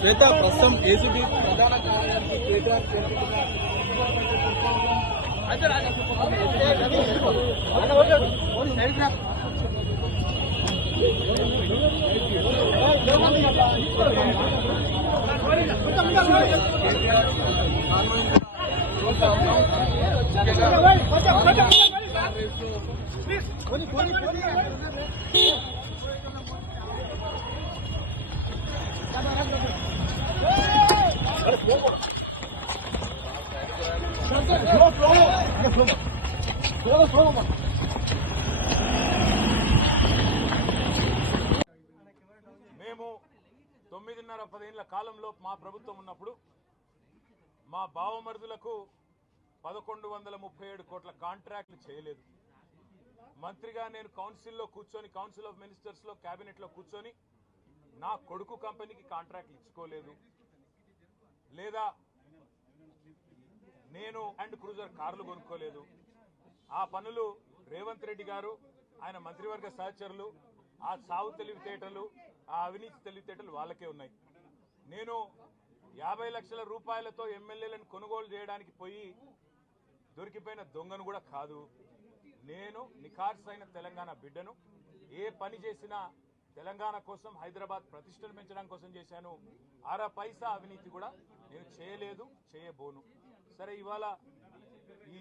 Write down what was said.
శ్వేత ప్రస్తుతం ఏసీబీ ప్రధాన కార్యాలయానికి కేటీఆర్ మేము 9.5-10 కాలంలో మా ప్రభుత్వం ఉన్నప్పుడు మా బావమరుదులకు 1137 కోట్ల కాంట్రాక్ట్లు చేయలేదు. మంత్రిగా నేను కౌన్సిల్లో కూర్చొని, కౌన్సిల్ ఆఫ్ మినిస్టర్స్లో, క్యాబినెట్లో కూర్చొని నా కొడుకు కంపెనీకి కాంట్రాక్ట్లు ఇచ్చుకోలేదు, లేదా నేను ల్యాండ్ క్రూజర్ కార్లు కొనుక్కోలేదు. ఆ పనులు రేవంత్ రెడ్డి గారు, ఆయన మంత్రివర్గ సహచరులు, ఆ సాగు తెలివితేటలు, ఆ అవినీతి తెలివితేటలు వాళ్ళకే ఉన్నాయి. నేను 50 లక్షల రూపాయలతో ఎమ్మెల్యేలను కొనుగోలు చేయడానికి పోయి దొరికిపోయిన దొంగను కూడా కాదు. నేను నిఖార్సైన తెలంగాణ బిడ్డను. ఏ పని చేసినా తెలంగాణ కోసం, హైదరాబాద్ ప్రతిష్టలు పెంచడం కోసం చేశాను. అర పైసా అవినీతి కూడా నేను చేయలేదు, చేయబోను. సరే, ఇవాళ ఈ